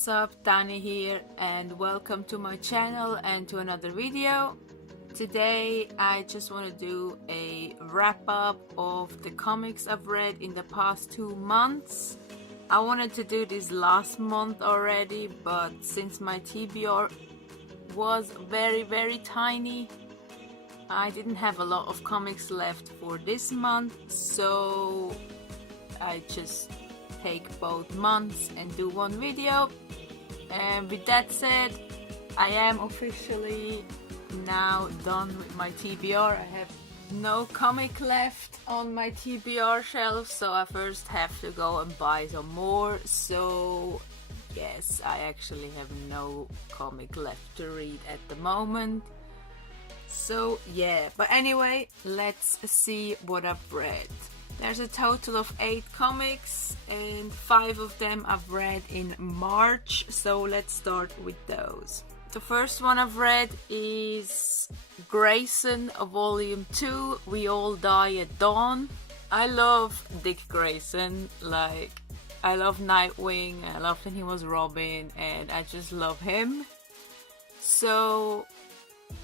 what's up, Dani here, and welcome to my channel and to another video. Today I just want to do a wrap up of the comics I've read in the past 2 months. I wanted to do this last month already, but since my TBR was very tiny, I didn't have a lot of comics left for this month, so I just take both months and do one video. And with that said, I am officially now done with my TBR. I have no comic left on my TBR shelf, so I first have to go and buy some more. So yes, I actually have no comic left to read at the moment. So yeah, but anyway, let's see what I've read. There's a total of 8 comics and 5 of them I've read in March, so let's start with those. The first one I've read is Grayson, Volume 2, We All Die at Dawn. I love Dick Grayson, like I love Nightwing, I loved when he was Robin, and I just love him. So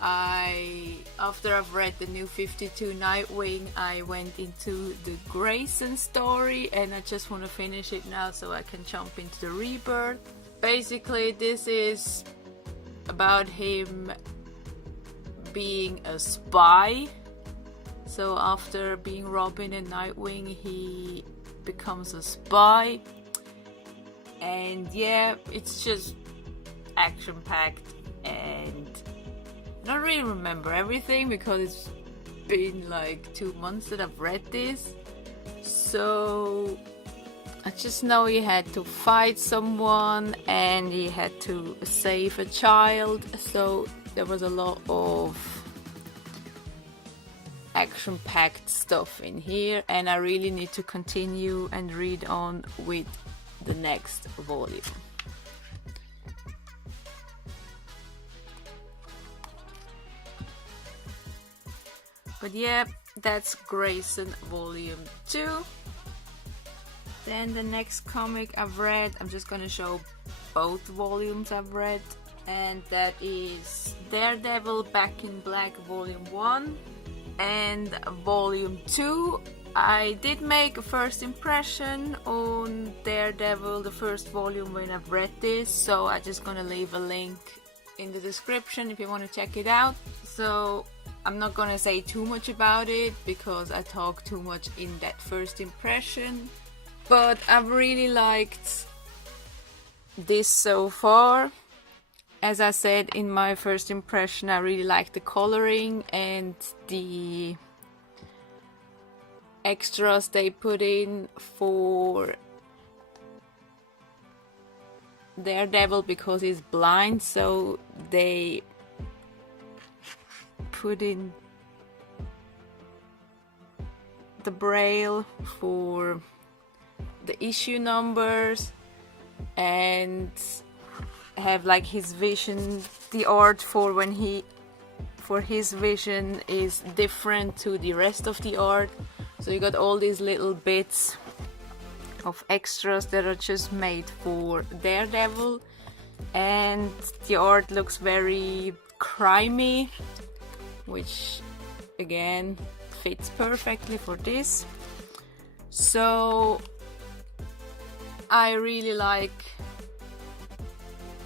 after I've read the new 52 Nightwing, I went into the Grayson story and I just want to finish it now so I can jump into the Rebirth. Basically, this is about him being a spy. So after being Robin and Nightwing, he becomes a spy. And yeah, it's just action-packed, and I don't really remember everything because it's been like 2 months that I've read this. So I just know he had to fight someone and he had to save a child. So there was a lot of action-packed stuff in here, and I really need to continue and read on with the next volume. But yeah, that's Grayson Volume 2. Then the next comic I've read, I'm just gonna show both volumes I've read, and that is Daredevil Back in Black Volume 1 and Volume 2. I did make a first impression on Daredevil, the first volume, when I've read this, so I'm just gonna leave a link in the description if you want to check it out. So I'm not gonna say too much about it because I talk too much in that first impression, but I've really liked this so far. As I said in my first impression, I really like the coloring and the extras they put in for Daredevil because he's blind, so they put in the braille for the issue numbers and have like his vision, the art for his vision is different to the rest of the art. So you got all these little bits of extras that are just made for Daredevil, and the art looks very crimey, which again fits perfectly for this. So I really like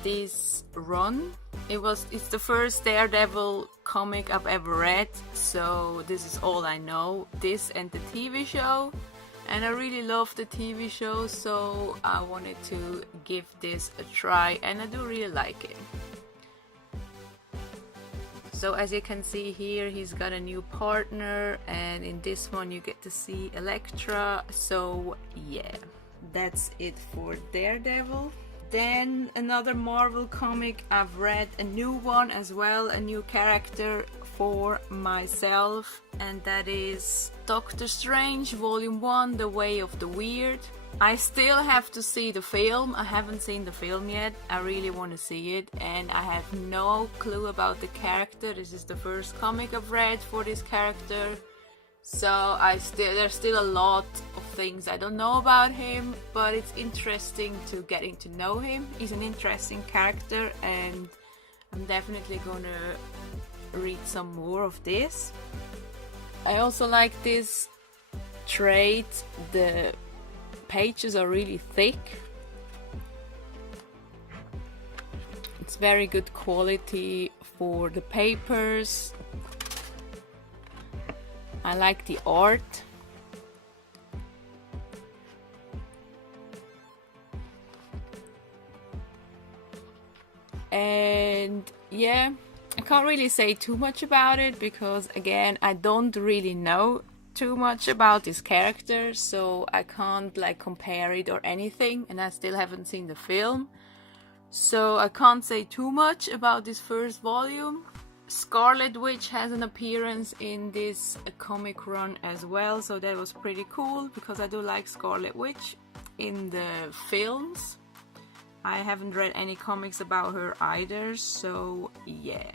this run. It's the first Daredevil comic I've ever read, so this is all I know, this and the TV show, and I really love the TV show, so I wanted to give this a try, and I do really like it. So as you can see here, he's got a new partner, and in this one you get to see Elektra. So yeah, that's it for Daredevil. Then another Marvel comic I've read, a new one as well, a new character for myself, and that is Doctor Strange Volume 1, The Way of the Weird. I still have to see the film. I haven't seen the film yet. I really want to see it, and I have no clue about the character. This is the first comic I've read for this character, so there's still a lot of things I don't know about him, but it's interesting to getting to know him. He's an interesting character, and I'm definitely gonna read some more of this. I also like this trait. The pages are really thick. It's very good quality for the papers. I like the art. And yeah, I can't really say too much about it because again, I don't really know too much about this character, so I can't like compare it or anything, and I still haven't seen the film, so I can't say too much about this first volume. Scarlet Witch has an appearance in this comic run as well, so that was pretty cool because I do like Scarlet Witch in the films. I haven't read any comics about her either, so yeah.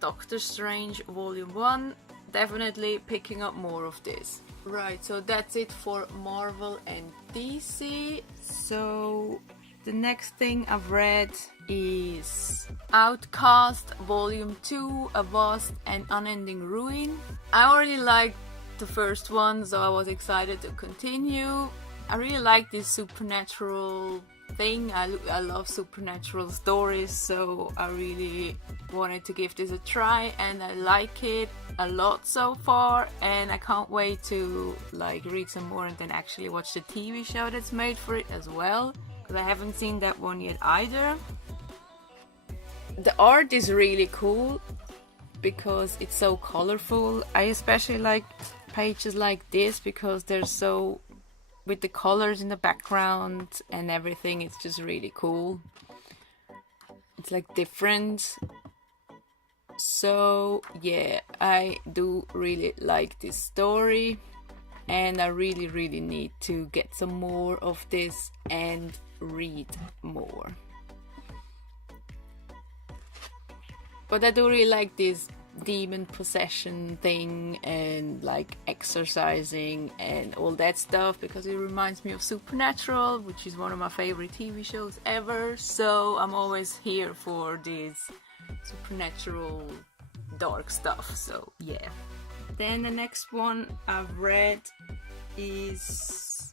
Doctor Strange Volume 1, definitely picking up more of this. Right, so that's it for Marvel and DC. So the next thing I've read is Outcast Volume 2, A Vast and Unending Ruin. I already liked the first one, so I was excited to continue. I really like this supernatural thing. I love supernatural stories, so I really wanted to give this a try, and I like it a lot so far, and I can't wait to like read some more and then actually watch the TV show that's made for it as well, because I haven't seen that one yet either. The art is really cool because it's so colorful. I especially like pages like this because they're so, with the colors in the background and everything, it's just really cool. It's like different. So yeah, I do really like this story, and I really need to get some more of this and read more. But I do really like this demon possession thing and like exorcising and all that stuff because it reminds me of Supernatural, which is one of my favorite TV shows ever, so I'm always here for this supernatural dark stuff, so yeah. Then the next one I've read is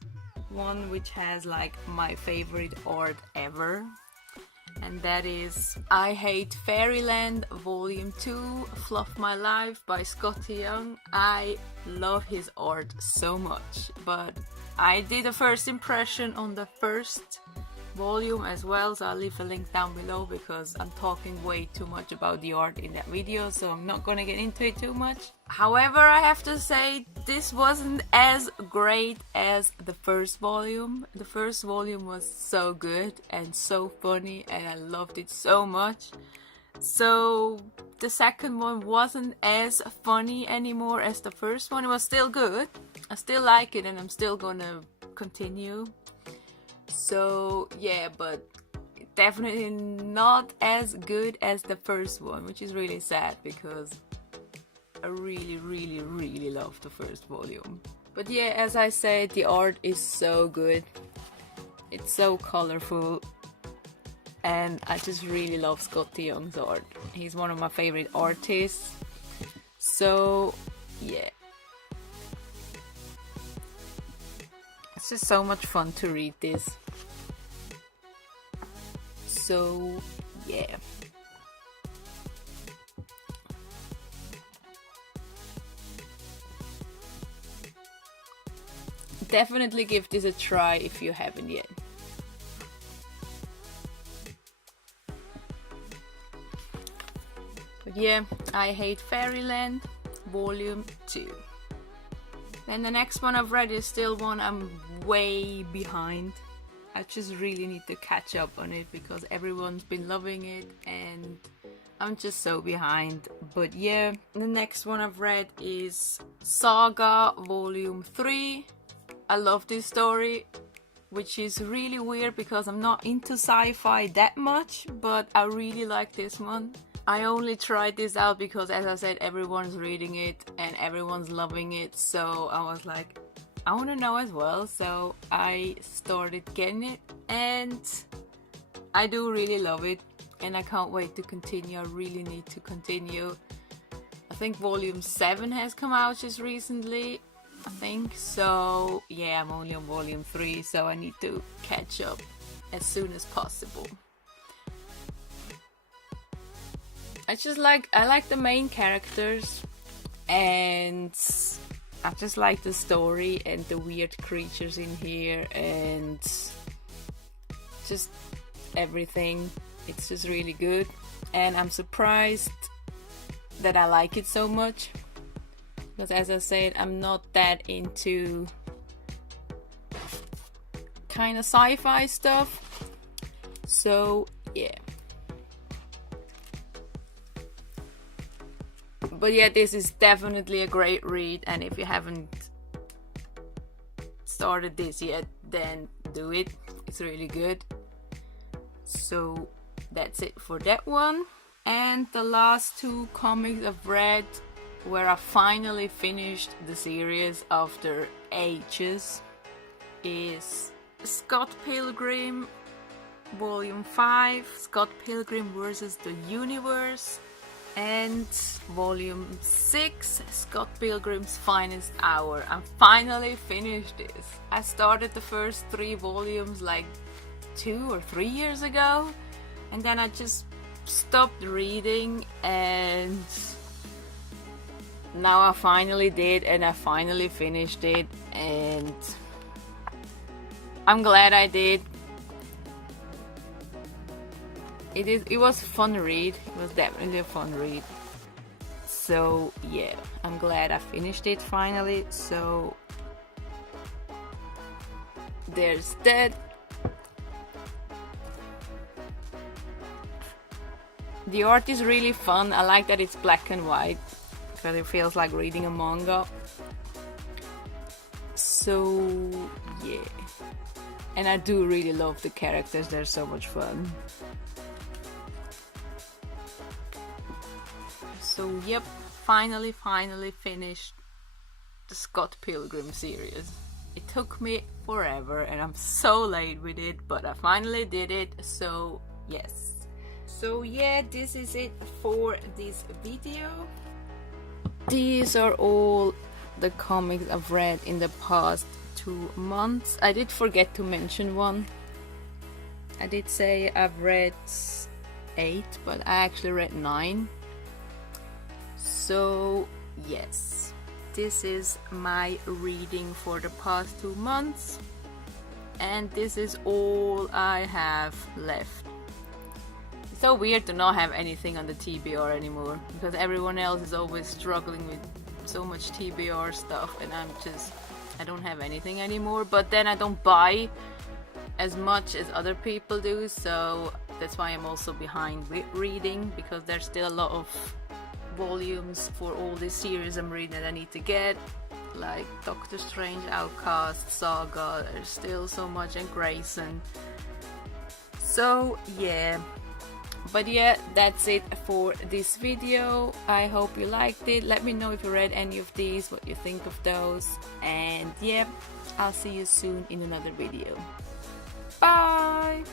one which has like my favorite art ever, and that is I Hate Fairyland Volume 2, Fluff My Life by Scotty Young. I love his art so much, but I did a first impression on the first volume as well, so I'll leave a link down below because I'm talking way too much about the art in that video, so I'm not gonna get into it too much. However, I have to say this wasn't as great as the first volume. The first volume was so good and so funny and I loved it so much. So the second one wasn't as funny anymore as the first one. It was still good. I still like it and I'm still gonna continue. So yeah, but definitely not as good as the first one, which is really sad because I really love the first volume. But yeah, as I said, the art is so good. It's so colorful and I just really love Scotty Young's art. He's one of my favorite artists. So yeah, it's just so much fun to read this. So yeah. Definitely give this a try if you haven't yet. But yeah, I Hate Fairyland Volume 2. Then the next one I've read is still one I'm way behind. I just really need to catch up on it because everyone's been loving it and I'm just so behind. But yeah, the next one I've read is Saga Volume 3. I love this story, which is really weird because I'm not into sci-fi that much, but I really like this one. I only tried this out because, as I said, everyone's reading it and everyone's loving it, so I was like, I want to know as well, so I started getting it, and I do really love it, and I can't wait to continue. I really need to continue. I think volume 7 has come out just recently, I think, so yeah, I'm only on volume 3, so I need to catch up as soon as possible. I like the main characters, and I just like the story and the weird creatures in here and just everything. It's just really good, and I'm surprised that I like it so much, because as I said, I'm not that into kind of sci-fi stuff, so yeah. But yeah, this is definitely a great read, and if you haven't started this yet, then do it. It's really good. So that's it for that one. And the last 2 comics I've read, where I finally finished the series after ages, is Scott Pilgrim Volume 5, Scott Pilgrim vs. the Universe, and Volume 6, Scott Pilgrim's Finest Hour. I finally finished this. I started the first 3 volumes like 2 or 3 years ago, and then I just stopped reading, and now I finally did, and I finally finished it, and I'm glad I did. It was a fun read. It was definitely a fun read. So yeah, I'm glad I finished it finally. So there's that. The art is really fun. I like that it's black and white, because it feels like reading a manga. So yeah, and I do really love the characters. They're so much fun. So yep, finally finished the Scott Pilgrim series. It took me forever, and I'm so late with it, but I finally did it, so yes. So yeah, this is it for this video. These are all the comics I've read in the past 2 months. I did forget to mention one. I did say I've read 8, but I actually read 9. So yes, this is my reading for the past 2 months, and this is all I have left. It's so weird to not have anything on the TBR anymore, because everyone else is always struggling with so much TBR stuff, and I don't have anything anymore. But then I don't buy as much as other people do, so that's why I'm also behind with reading, because there's still a lot of volumes for all this series I'm reading that I need to get, like Doctor Strange, Outcast, Saga. There's still so much, and Grayson. So yeah, but yeah, that's it for this video. I hope you liked it. Let me know if you read any of these, what you think of those, and yeah, I'll see you soon in another video. Bye.